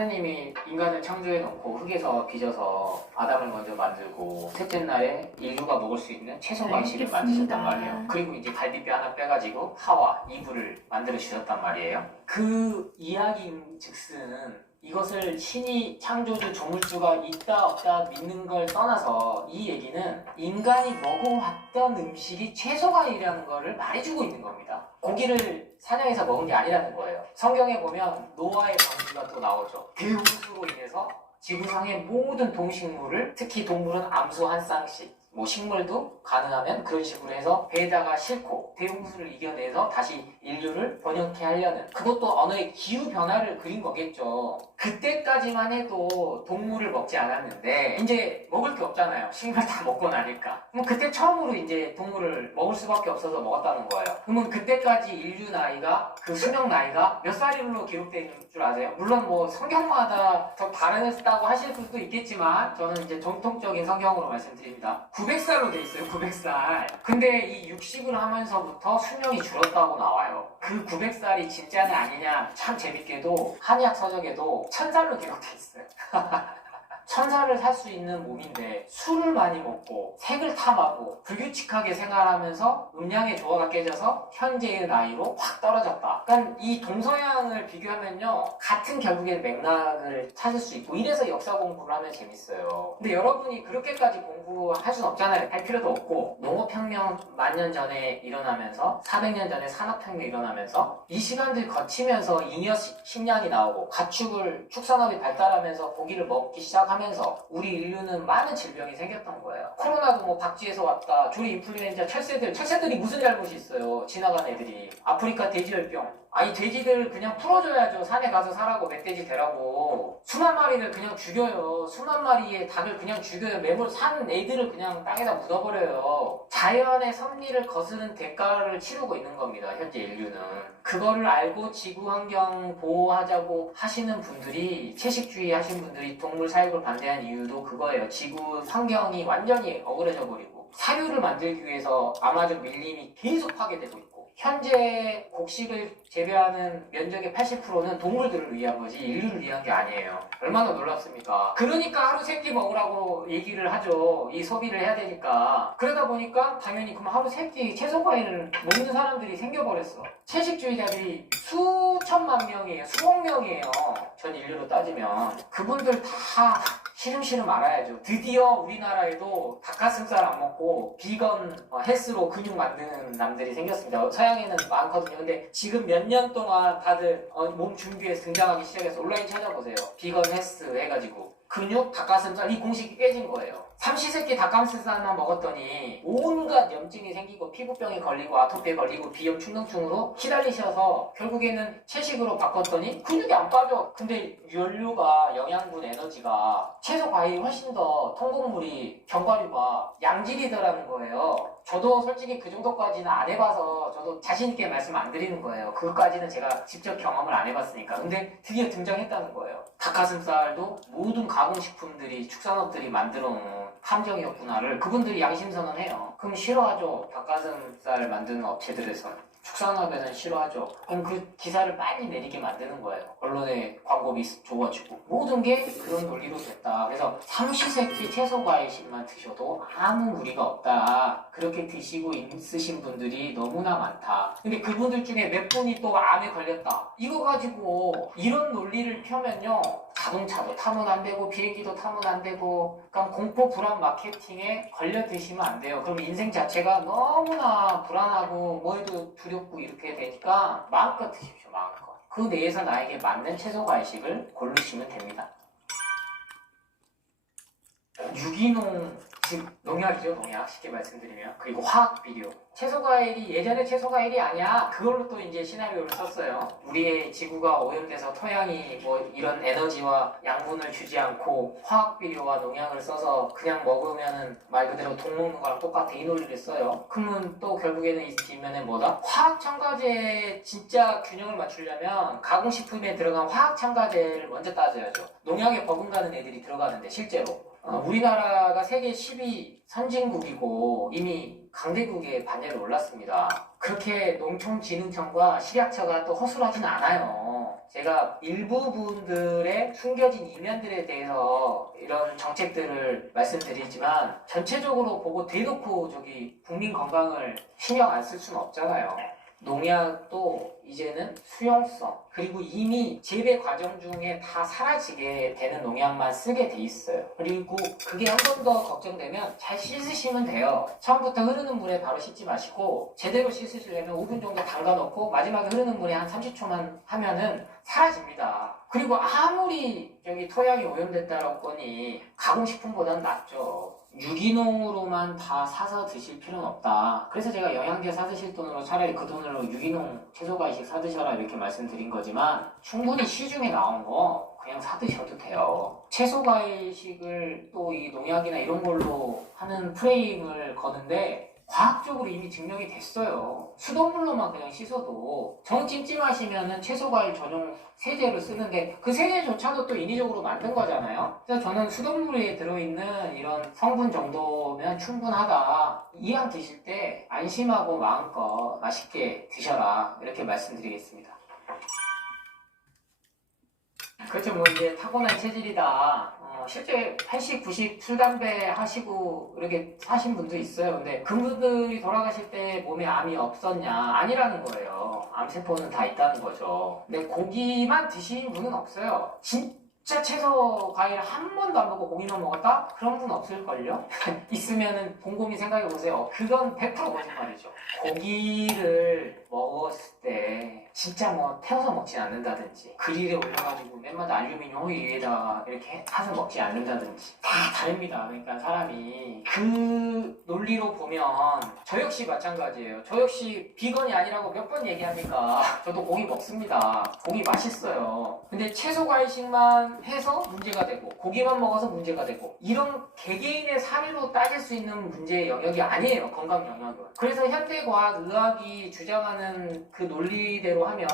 하느님이 인간을 창조해 놓고 흙에서 빚어서 아담을 먼저 만들고 셋째 날에 인류가 먹을 수 있는 채소 과일식을 만드셨단 말이에요. 그리고 이제 갈비뼈 하나 빼가지고 하와 이브를 만들어 주셨단 말이에요. 그 이야기인즉슨 이것을 신이 창조주 조물주가 있다 없다 믿는 걸 떠나서 이 얘기는 인간이 먹어왔던 음식이 채소과일이라는 거를 말해주고 있는 겁니다. 고기를 사냥해서 먹은 게 아니라는 거예요. 성경에 보면 노아의 방주가 또 나오죠. 대홍수로 인해서 지구상의 모든 동식물을, 특히 동물은 암수 한 쌍씩, 뭐 식물도 가능하면 그런 식으로 해서 배에다가 싣고 대홍수를 이겨내서 다시 인류를 번영케 하려는, 그것도 언어의 기후변화를 그린 거겠죠. 그때까지만 해도 동물을 먹지 않았는데 이제 먹을 게 없잖아요. 식물 다 먹고 나니까. 그럼 그때 처음으로 이제 동물을 먹을 수밖에 없어서 먹었다는 거예요. 그러면 그때까지 인류 나이가, 그 수명 나이가 몇 살로 기록되어 있는 줄 아세요? 물론 뭐 성경마다 더 다르다고 하실 수도 있겠지만 저는 이제 정통적인 성경으로 말씀드립니다. 900살로 돼 있어요. 900살. 근데 이 60을 하면서부터 수명이 줄었다고 나와요. 그 900살이 진짜냐 아니냐, 참 재밌게도 한의학 서적에도 1000살로 기록돼 있어요. 1000살을 살 수 있는 몸인데 술을 많이 먹고 색을 탐하고 불규칙하게 생활하면서 음양의 조화가 깨져서 현재의 나이로 확 떨어졌다. 그러니까 이 동서양을 비교하면요, 같은 결국에 맥락을 찾을 수 있고, 이래서 역사 공부를 하면 재밌어요. 근데 여러분이 그렇게까지 공부할 순 없잖아요. 할 필요도 없고, 농업혁명 10,000년 전에 일어나면서 400년 전에 산업혁명이 일어나면서 이 시간들 거치면서 잉여 식량이 나오고 가축을, 축산업이 발달하면서 고기를 먹기 시작하면서 우리 인류는 많은 질병이 생겼던 거예요. 코로나도 뭐 박쥐에서 왔다, 조리 인플루엔자, 철새들이 무슨 잘못이 있어요. 지나간 애들이. 아프리카 돼지열병. 아니 돼지들 그냥 풀어줘야죠. 산에 가서 살라고, 멧돼지 되라고. 수만 마리를 그냥 죽여요. 수만 마리의 닭을 그냥 죽여요. 매몰 산 애들을 그냥 땅에다 묻어버려요. 자연의 섭리를 거스른 대가를 치르고 있는 겁니다. 현재 인류는. 그거를 알고 지구환경 보호하자고 하시는 분들이, 채식주의 하시는 분들이 동물 사육을 반대한 이유도 그거예요. 지구 환경이 완전히 억울해져 버리고 사료를 만들기 위해서 아마존 밀림이 계속 파괴되고 있고, 현재 곡식을 재배하는 면적의 80%는 동물들을 위한 거지 인류를 위한 게 아니에요. 얼마나 놀랍습니까? 그러니까 하루 3끼 먹으라고 얘기를 하죠. 이 소비를 해야 되니까. 그러다 보니까 당연히 그럼 하루 3끼 채소 과일을 먹는 사람들이 생겨버렸어. 채식주의자들이 수천만 명이에요. 수억 명이에요. 전 인류로 따지면. 그분들 다 시름시름 알아야죠. 드디어 우리나라에도 닭가슴살 안 먹고 비건 헬스로 근육 만드는 남들이 생겼습니다. 서양에는 많거든요. 근데 지금 몇 년 동안 다들 몸 준비해서 등장하기 시작해서 온라인 찾아보세요. 비건 헬스 해가지고 근육, 닭가슴살, 이 공식이 깨진 거예요. 삼시세끼 닭가슴살만 먹었더니 온갖 염증이 생기고 피부병이 걸리고 아토피에 걸리고 비염 충동증으로 시달리셔서 결국에는 채식으로 바꿨더니 근육이 안 빠져. 근데 연료가, 영양분, 에너지가 채소 과일이 훨씬 더, 통곡물이, 견과류가 양질이더라는 거예요. 저도 솔직히 그 정도까지는 안 해봐서 저도 자신있게 말씀 안 드리는 거예요. 그것까지는 제가 직접 경험을 안 해봤으니까. 근데 드디어 등장했다는 거예요. 닭가슴살도 모든 가공식품들이, 축산업들이 만들어 놓은 함정이었구나를 그분들이 양심선언해요. 그럼 싫어하죠. 닭가슴살 만드는 업체들에서는. 축산업에서는 싫어하죠. 그럼 그 기사를 빨리 내리게 만드는 거예요. 언론의 광고비 좋아지고. 모든 게 그런 논리로 됐다. 그래서 삼시세끼 채소 과일식만 드셔도 아무 무리가 없다. 그렇게 드시고 있으신 분들이 너무나 많다. 근데 그분들 중에 몇 분이 또 암에 걸렸다. 이거 가지고 이런 논리를 펴면요, 자동차도 타면 안 되고 비행기도 타면 안 되고, 그러니까 공포 불안 마케팅에 걸려 드시면 안 돼요. 그럼 인생 자체가 너무나 불안하고 뭐해도 두렵고 이렇게 되니까 마음껏 드십시오. 마음껏. 그 내에서 나에게 맞는 채소 과일식을 고르시면 됩니다. 유기농, 즉 농약이죠. 농약, 쉽게 말씀드리면. 그리고 화학 비료. 채소 과일이 예전에 채소 과일이 아니야. 그걸로 또 이제 시나리오를 썼어요. 우리의 지구가 오염돼서 토양이 뭐 이런 에너지와 양분을 주지 않고 화학 비료와 농약을 써서 그냥 먹으면은 말 그대로 돈 먹는 거랑 똑같아, 이 논리를 써요. 그러면 또 결국에는 이 뒷면에 뭐다? 화학 첨가제의 진짜 균형을 맞추려면 가공식품에 들어간 화학 첨가제를 먼저 따져야죠. 농약에 버금가는 애들이 들어가는데 실제로 우리나라가 세계 10위 선진국이고 이미 강대국의 반열에 올랐습니다. 그렇게 농촌진흥청과 식약처가 또 허술하진 않아요. 제가 일부분들의 숨겨진 이면들에 대해서 이런 정책들을 말씀드리지만 전체적으로 보고 대놓고 국민 건강을 신경 안 쓸 수는 없잖아요. 농약도 이제는 수용성, 그리고 이미 재배 과정 중에 다 사라지게 되는 농약만 쓰게 돼 있어요. 그리고 그게 한 번 더 걱정되면 잘 씻으시면 돼요. 처음부터 흐르는 물에 바로 씻지 마시고 제대로 씻으시려면 5분 정도 담가 놓고 마지막에 흐르는 물에 한 30초만 하면은 사라집니다. 그리고 아무리 토양이 오염됐다고 하니 가공식품보다는 낫죠. 유기농으로만 다 사서 드실 필요는 없다. 그래서 제가 영양제 사드실 돈으로 차라리 그 돈으로 유기농 채소과일식 사드셔라 이렇게 말씀드린 거지만 충분히 시중에 나온 거 그냥 사드셔도 돼요. 채소과일식을 또 이 농약이나 이런 걸로 하는 프레임을 거는데 과학적으로 이미 증명이 됐어요. 수돗물로만 그냥 씻어도 정 찜찜하시면은 채소과일 전용 세제를 쓰는데 그 세제조차도 또 인위적으로 만든 거잖아요. 그래서 저는 수돗물에 들어있는 이런 성분 정도면 충분하다. 이왕 드실 때 안심하고 마음껏 맛있게 드셔라 이렇게 말씀드리겠습니다. 그렇죠. 이제 타고난 체질이다. 실제 80, 90 술, 담배 하시고 이렇게 사신 분도 있어요. 근데 그분들이 돌아가실 때 몸에 암이 없었냐? 아니라는 거예요. 암세포는 다 있다는 거죠. 근데 고기만 드신 분은 없어요. 진짜 채소, 과일 한 번도 안 먹고 고기만 먹었다? 그런 분 없을걸요? 있으면은 곰곰이 생각해보세요. 그건 100% 거짓말이죠. 고기를 먹었을 때 진짜 태워서 먹지 않는다든지 그릴에 올려가지고 맨마다 알루미늄 호일 위에다가 이렇게 타서 먹지 않는다든지 다 다릅니다. 그러니까 사람이 그 논리로 보면 저 역시 마찬가지예요. 저 역시 비건이 아니라고 몇 번 얘기합니까? 저도 고기 먹습니다. 고기 맛있어요. 근데 채소 과일식만 해서 문제가 되고 고기만 먹어서 문제가 되고 이런 개개인의 사례로 따질 수 있는 문제의 영역이 아니에요. 건강 영역은. 그래서 현대과학, 의학이 주장하는 그 논리대로 하면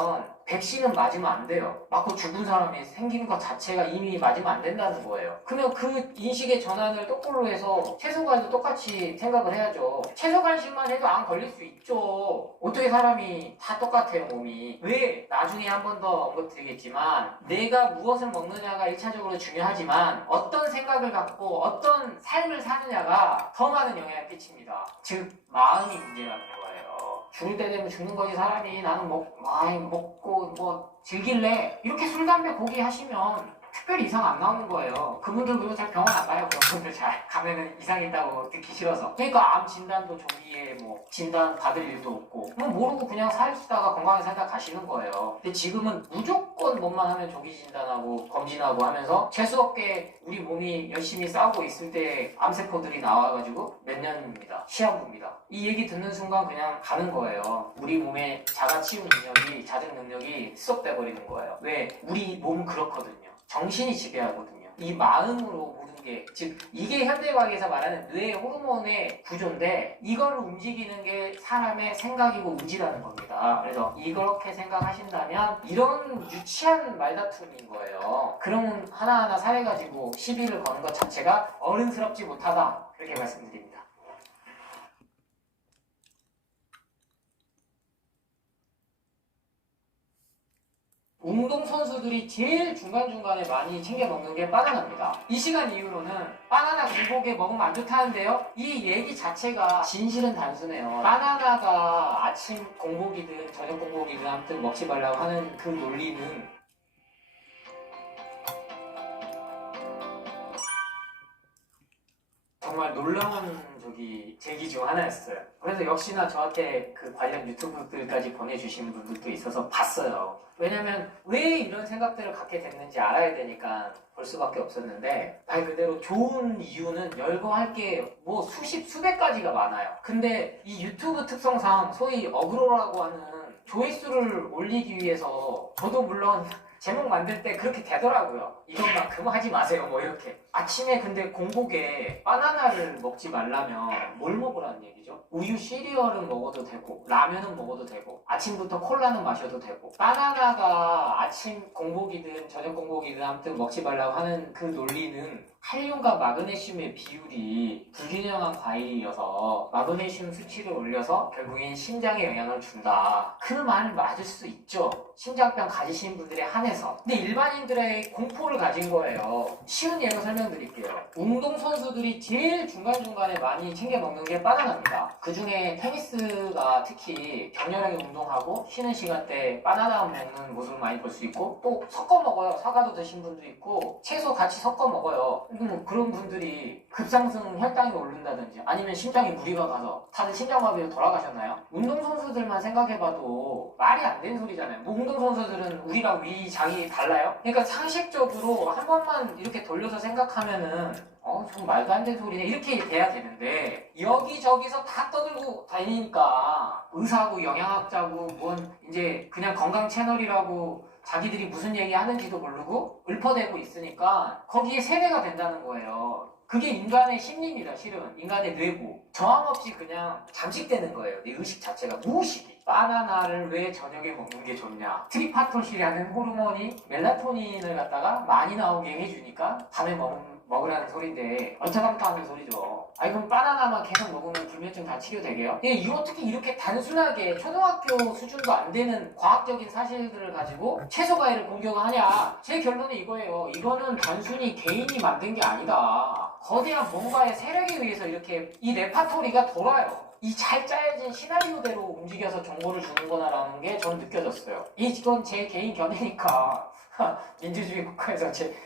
백신은 맞으면 안 돼요. 맞고 죽은 사람이 생긴 것 자체가 이미 맞으면 안 된다는 거예요. 그러면 그 인식의 전환을 똑바로 해서 채소과일도 똑같이 생각을 해야죠. 채소과일식만 해도 안 걸릴 수 있죠. 어떻게 사람이 다 똑같아요, 몸이. 왜? 나중에 한 번 더 언급드리겠지만 내가 무엇을 먹느냐가 1차적으로 중요하지만 어떤 생각을 갖고 어떤 삶을 사느냐가 더 많은 영향을 끼칩니다. 즉 마음이 문제라는 거예요. 죽을 때 되면 죽는 거지 사람이. 나는 먹고 즐길래 이렇게 술, 담배, 고기 하시면 특별히 이상 안 나오는 거예요. 그분들 그리고 잘 병원 안 가요. 그런 분들 잘 가면은 이상 있다고 듣기 싫어서. 그러니까 암 진단도 조기에 진단 받을 일도 없고 모르고 그냥 살다가 건강하게 살다 가시는 거예요. 근데 지금은 무조건 뭐만 하면 조기 진단하고 검진하고 하면서 재수없게 우리 몸이 열심히 싸우고 있을 때 암세포들이 나와가지고 몇 년입니다. 시한부입니다. 이 얘기 듣는 순간 그냥 가는 거예요. 우리 몸의 자가치유 능력이, 자정 능력이 스톱돼 버리는 거예요. 왜? 우리 몸은 그렇거든요. 정신이 지배하거든요. 이 마음으로 모든 게, 즉 이게 현대과학에서 말하는 뇌의 호르몬의 구조인데 이걸 움직이는 게 사람의 생각이고 의지라는 겁니다. 그래서 이렇게 생각하신다면 이런 유치한 말다툼인 거예요. 그러면 하나하나 사례가지고 시비를 거는 것 자체가 어른스럽지 못하다 그렇게 말씀드립니다. 운동선수들이 제일 중간중간에 많이 챙겨 먹는 게 바나나입니다. 이 시간 이후로는 바나나 공복에 먹으면 안 좋다는데요. 이 얘기 자체가 진실은 단순해요. 바나나가 아침 공복이든 저녁 공복이든 아무튼 먹지 말라고 하는 그 논리는 정말 놀라운 제기 중 하나였어요. 그래서 역시나 저한테 그 관련 유튜브들까지 보내주시는 분들도 있어서 봤어요. 왜냐면 왜 이런 생각들을 갖게 됐는지 알아야 되니까 볼 수밖에 없었는데 말 그대로 좋은 이유는 열거할 게 수백 가지가 많아요. 근데 이 유튜브 특성상 소위 어그로라고 하는 조회수를 올리기 위해서 저도 물론 제목 만들 때 그렇게 되더라고요. 이것만큼 하지 마세요 이렇게. 아침에 근데 공복에 바나나를 먹지 말라면 뭘 먹으라는 얘기죠? 우유 시리얼은 먹어도 되고 라면은 먹어도 되고 아침부터 콜라는 마셔도 되고 바나나가 아침 공복이든 저녁 공복이든 아무튼 먹지 말라고 하는 그 논리는 칼륨과 마그네슘의 비율이 불균형한 과일이어서 마그네슘 수치를 올려서 결국엔 심장에 영향을 준다. 그 말 맞을 수 있죠. 심장병 가지신 분들에 한해서. 근데 일반인들의 공포를 가진 거예요. 쉬운 예로 설명드릴게요. 운동선수들이 제일 중간중간에 많이 챙겨 먹는 게 바나나입니다. 그 중에 테니스가 특히 격렬하게 운동하고 쉬는 시간대에 바나나 먹는 모습을 많이 볼 수 있고, 또 섞어 먹어요. 사과도 드신 분도 있고 채소 같이 섞어 먹어요. 뭐 그런 분들이 급상승 혈당이 오른다든지 아니면 심장에 무리가 가서 다들 심장마비로 돌아가셨나요? 운동선수들만 생각해봐도 말이 안 되는 소리잖아요. 뭐 운동선수들은 우리랑 위장이 달라요? 그러니까 상식적으로 한 번만 이렇게 돌려서 생각하면은 좀 말도 안 되는 소리네 이렇게 돼야 되는데, 여기저기서 다 떠들고 다니니까 의사고 영양학자고 뭔 이제 그냥 건강 채널이라고 자기들이 무슨 얘기 하는지도 모르고 읊어대고 있으니까 거기에 세뇌가 된다는 거예요. 그게 인간의 심리입니다. 실은 인간의 뇌고 저항 없이 그냥 잠식되는 거예요. 내 의식 자체가 무의식이. 바나나를 왜 저녁에 먹는 게 좋냐? 트리파토시라는 호르몬이 멜라토닌을 갖다가 많이 나오게 해주니까 밤에 먹으라는 소리인데 얼차감타 하는 소리죠. 아니 그럼 바나나만 계속 먹으면 불면증 다 치료되게요? 이 어떻게 이렇게 단순하게 초등학교 수준도 안 되는 과학적인 사실들을 가지고 채소 과일을 공격하냐? 제 결론은 이거예요. 이거는 단순히 개인이 만든 게 아니다. 거대한 뭔가의 세력에 의해서 이렇게 이 레파토리가 돌아요. 이 잘 짜여진 시나리오대로 움직여서 정보를 주는 거나라는 게 저는 느껴졌어요. 이건 제 개인 견해니까 민주주의 국가에서 제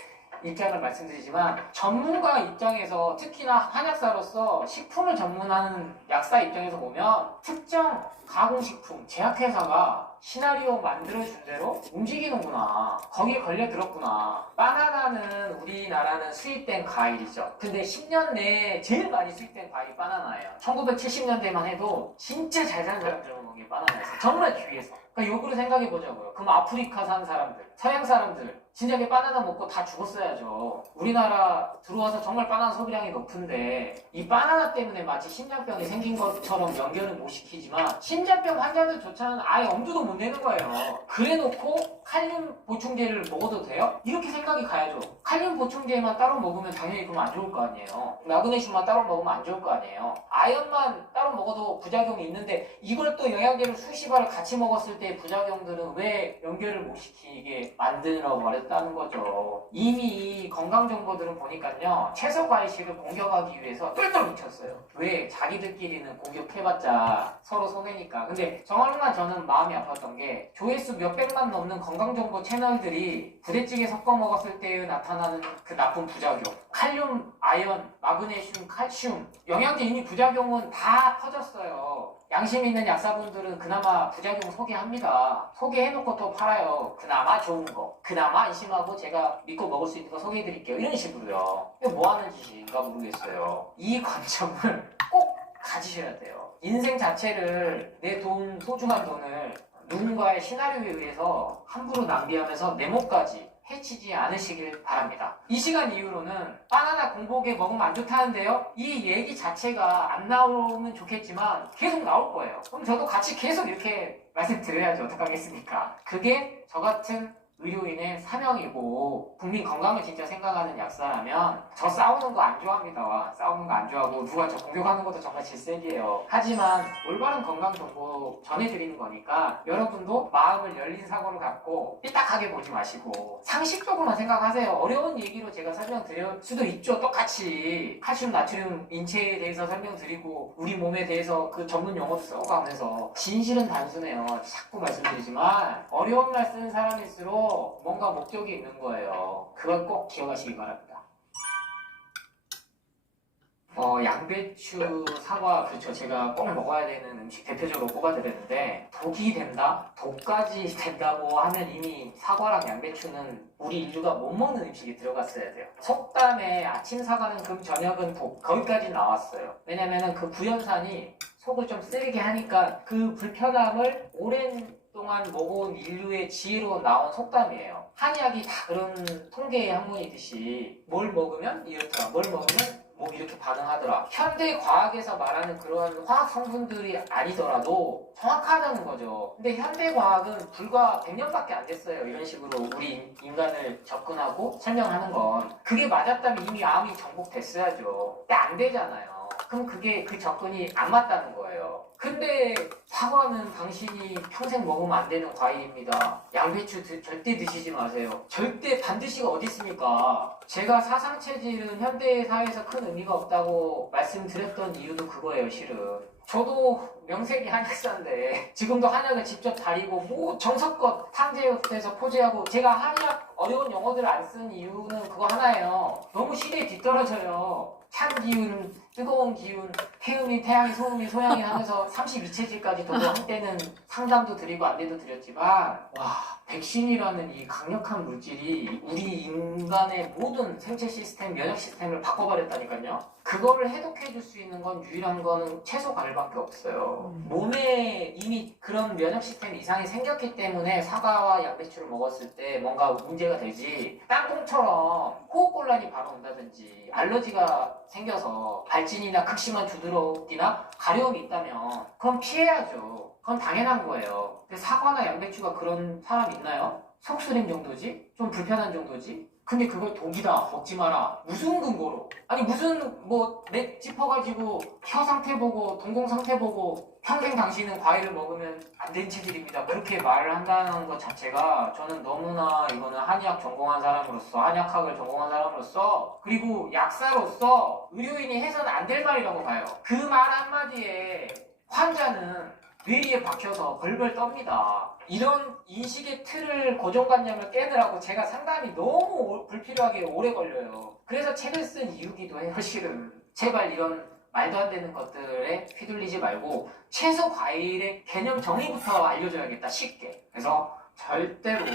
입장을 말씀드리지만, 전문가 입장에서 특히나 한약사로서 식품을 전문하는 약사 입장에서 보면 특정 가공식품 제약회사가 시나리오 만들어준 대로 움직이는구나, 거기에 걸려들었구나. 바나나는 우리나라는 수입된 과일이죠. 근데 10년 내에 제일 많이 수입된 과일이 바나나예요. 1970년대만 해도 진짜 잘 사는 사람들만 먹는 게 바나나였어요. 정말 주위에서. 그러니까 역으로 생각해보자고요. 그럼 아프리카 산 사람들, 서양 사람들 진작에 바나나 먹고 다 죽었어야죠. 우리나라 들어와서 정말 바나나 소비량이 높은데 이 바나나 때문에 마치 심장병이 생긴 것처럼 연결을 못 시키지만 심장병 환자들조차는 아예 엄두도 못 내는 거예요. 그래놓고 칼륨 보충제를 먹어도 돼요? 이렇게 생각이 가야죠. 칼륨 보충제만 따로 먹으면 당연히 그럼 안 좋을 거 아니에요. 마그네슘만 따로 먹으면 안 좋을 거 아니에요. 아연만 따로 먹어도 부작용이 있는데 이걸 또 영양제를 수십 알을 같이 먹었을 때 부작용들은 왜 연결을 못 시키게 만드느라고 말했다는 거죠. 이미 건강 정보들은 보니까요, 채소 과일식을 공격하기 위해서 똘똘 뭉쳤어요. 왜? 자기들끼리는 공격해봤자 서로 손해니까. 근데 정말 저는 마음이 아팠던 게 조회수 몇백만 넘는 건강정보 채널들이 부대찌개 섞어 먹었을 때 나타나는 그 나쁜 부작용, 칼륨, 아연, 마그네슘, 칼슘, 영양제 이미 부작용은 다 퍼졌어요. 양심 있는 약사분들은 그나마 부작용 소개합니다. 소개해놓고 또 팔아요. 그나마 좋은 거, 그나마 안심하고 제가 믿고 먹을 수 있는 거 소개해드릴게요. 이런 식으로요. 이게 뭐 하는 짓인가 모르겠어요. 이 관점을 꼭 가지셔야 돼요. 인생 자체를, 내 돈, 소중한 돈을 누군가의 시나리오에 의해서 함부로 낭비하면서 내 몸까지 해치지 않으시길 바랍니다. 이 시간 이후로는 바나나 공복에 먹으면 안 좋다는데요, 이 얘기 자체가 안 나오면 좋겠지만 계속 나올 거예요. 그럼 저도 같이 계속 이렇게 말씀드려야지 어떡하겠습니까? 그게 저 같은 의료인의 사명이고, 국민 건강을 진짜 생각하는 약사라면 저 싸우는 거 안 좋아합니다. 싸우는 거 안 좋아하고 누가 저 공격하는 것도 정말 질색이에요. 하지만 올바른 건강 정보 전해드리는 거니까 여러분도 마음을 열린 사고를 갖고 삐딱하게 보지 마시고 상식적으로만 생각하세요. 어려운 얘기로 제가 설명드릴 수도 있죠. 똑같이 칼슘, 나트륨, 인체에 대해서 설명드리고 우리 몸에 대해서 그 전문 용어도 쓰고 하면서 진실은 단순해요. 자꾸 말씀드리지만 어려운 말 쓰는 사람일수록 뭔가 목적이 있는 거예요. 그걸 꼭 기억하시기 바랍니다. 양배추, 사과, 그렇죠. 제가 꼭 먹어야 되는 음식 대표적으로 꼽아드렸는데, 독이 된다? 독까지 된다고 하면 이미 사과랑 양배추는 우리 인류가 못 먹는 음식이 들어갔어야 돼요. 속담에 아침 사과는 금, 저녁은 독, 거기까지 나왔어요. 왜냐면은 그 구연산이 속을 좀 쓰리게 하니까 그 불편함을 오랜 동안 먹어온 인류의 지혜로 나온 속담이에요. 한의학이 다 그런 통계의 학문이듯이 뭘 먹으면 이렇다, 뭘 먹으면 몸이 이렇게 반응하더라. 현대 과학에서 말하는 그런 화학 성분들이 아니더라도 정확하다는 거죠. 근데 현대 과학은 불과 100년밖에 안 됐어요. 이런 식으로 우리 인간을 접근하고 설명하는 건. 그게 맞았다면 이미 암이 정복됐어야죠. 근데 안 되잖아요. 그럼 그게 그 접근이 안 맞다는 거예요. 근데 사과는 당신이 평생 먹으면 안 되는 과일입니다. 양배추 절대 드시지 마세요. 절대 반드시가 어디 있습니까? 제가 사상체질은 현대 사회에서 큰 의미가 없다고 말씀드렸던 이유도 그거예요, 실은. 저도 명색이 한약사인데 지금도 한약을 직접 다리고 뭐 정석껏 탕제에서 포제하고 제가 한약 어려운 용어들을 안 쓴 이유는 그거 하나예요. 너무 시대에 뒤떨어져요. 찬 기운, 뜨거운 기운, 태음이, 태양이, 소음이, 소양이 하면서 32체질까지 저도 한때는 상담도 드리고 안내도 드렸지만 와, 백신이라는 이 강력한 물질이 우리 인간의 모든 생체 시스템, 면역 시스템을 바꿔버렸다니까요. 그거를 해독해줄 수 있는 건 유일한 거는 채소 과일밖에 없어요. 몸에 이미 그런 면역 시스템 이상이 생겼기 때문에 사과와 양배추를 먹었을 때 뭔가 문제가 되지, 땅콩처럼 호흡곤란이 바로 온다든지 알러지가 생겨서 발진이나 극심한 두드러기나 가려움이 있다면 그건 피해야죠. 그건 당연한 거예요. 근데 사과나 양배추가 그런 사람 있나요? 속쓰림 정도지? 좀 불편한 정도지? 근데 그걸 독이다, 먹지 마라. 무슨 근거로? 아니 무슨 맥 짚어가지고 혀 상태 보고 동공 상태 보고 평생 당신은 과일을 먹으면 안 된 체질입니다. 그렇게 말을 한다는 것 자체가 저는 너무나 이거는 한의학 전공한 사람으로서, 한약학을 전공한 사람으로서, 그리고 약사로서 의료인이 해서는 안 될 말이라고 봐요. 그 말 한마디에 환자는 뇌리에 박혀서 벌벌 떱니다. 이런 인식의 틀을, 고정관념을 깨느라고 제가 상담이 너무 불필요하게 오래 걸려요. 그래서 책을 쓴 이유기도 해요, 실은. 제발 이런 말도 안 되는 것들에 휘둘리지 말고 채소 과일의 개념 정의부터 알려줘야겠다, 쉽게. 그래서 절대로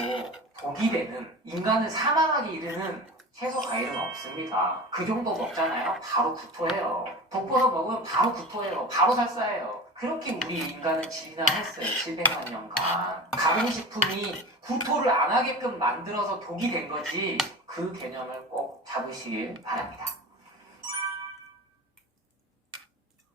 독이 되는, 인간을 사망하게 이르는 채소 과일은 없습니다. 그 정도 먹잖아요? 바로 구토해요. 독버섯 먹으면 바로 구토해요. 바로 설사해요. 그렇게 우리 인간은 진화했어요. 700만 년간. 가공식품이 구토를 안 하게끔 만들어서 독이 된 거지, 그 개념을 꼭 잡으시길 바랍니다.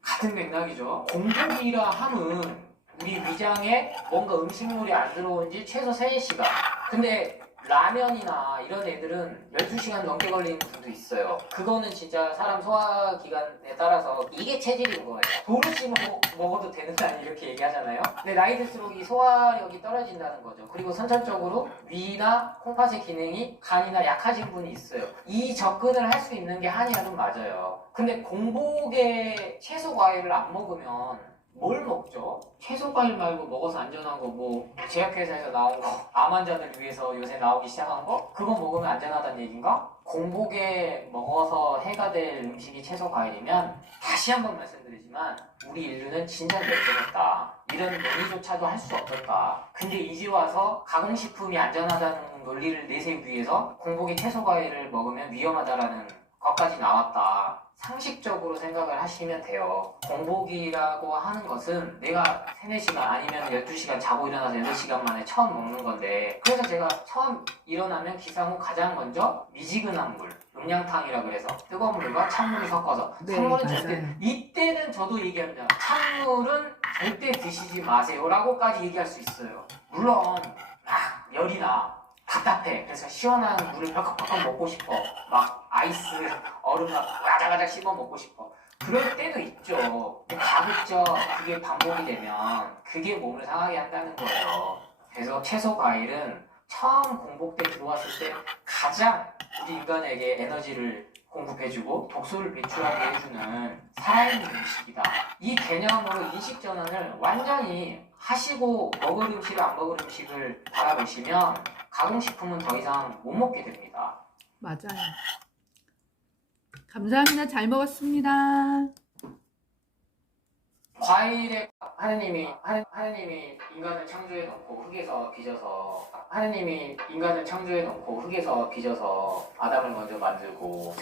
같은 맥락이죠. 공복이라 함은 우리 위장에 뭔가 음식물이 안 들어온 지 최소 3시간. 근데 라면이나 이런 애들은 12시간 넘게 걸리는 분도 있어요. 그거는 진짜 사람 소화기관에 따라서 이게 체질인 거예요. 도루지 먹어도 되는 거 아니, 이렇게 얘기하잖아요. 근데 나이 들수록 이 소화력이 떨어진다는 거죠. 그리고 선천적으로 위나 콩팥의 기능이, 간이나 약하신 분이 있어요. 이 접근을 할 수 있는 게 한의학은 맞아요. 근데 공복에 채소 과일을 안 먹으면 뭘 먹죠? 채소 과일 말고 먹어서 안전한 거, 제약회사에서 나온 거, 암 환자들 위해서 요새 나오기 시작한 거? 그거 먹으면 안전하다는 얘기인가? 공복에 먹어서 해가 될 음식이 채소 과일이면 다시 한번 말씀드리지만 우리 인류는 진짜 멸종했다. 이런 논의조차도 할 수 없었다. 근데 이제 와서 가공식품이 안전하다는 논리를 내세우기 위해서 공복에 채소 과일을 먹으면 위험하다라는 것까지 나왔다. 상식적으로 생각을 하시면 돼요. 공복이라고 하는 것은 내가 3, 4시간 아니면 12시간 자고 일어나서 8시간 만에 처음 먹는 건데, 그래서 제가 처음 일어나면 기상 후 가장 먼저 미지근한 물, 음량탕이라 그래서 뜨거운 물과 찬물을 섞어서, 찬물은 절대, 이때는 저도 얘기합니다. 찬물은 절대 드시지 마세요 라고까지 얘기할 수 있어요. 물론 막 열이 나, 답답해. 그래서 시원한 물을 펄컥펄컥 먹고 싶어. 막 아이스 얼음 막 와자와자 씹어 먹고 싶어. 그럴 때도 있죠. 가급적 그게 반복이 되면 그게 몸을 상하게 한다는 거예요. 그래서 채소 과일은 처음 공복 때 들어왔을 때 가장 우리 인간에게 에너지를 공급해주고 독소를 배출하게 해주는 살아있는 음식이다. 이 개념으로 인식 전환을 완전히 하시고 먹을 음식을 안 먹을 음식을 바라보시면 가공식품은 더 이상 못 먹게 됩니다. 맞아요. 감사합니다. 잘 먹었습니다. 과일에 하느님이 인간을 창조해 놓고 흙에서 빚어서, 하느님이 인간을 창조해 놓고 흙에서 빚어서 아담을 먼저 만들고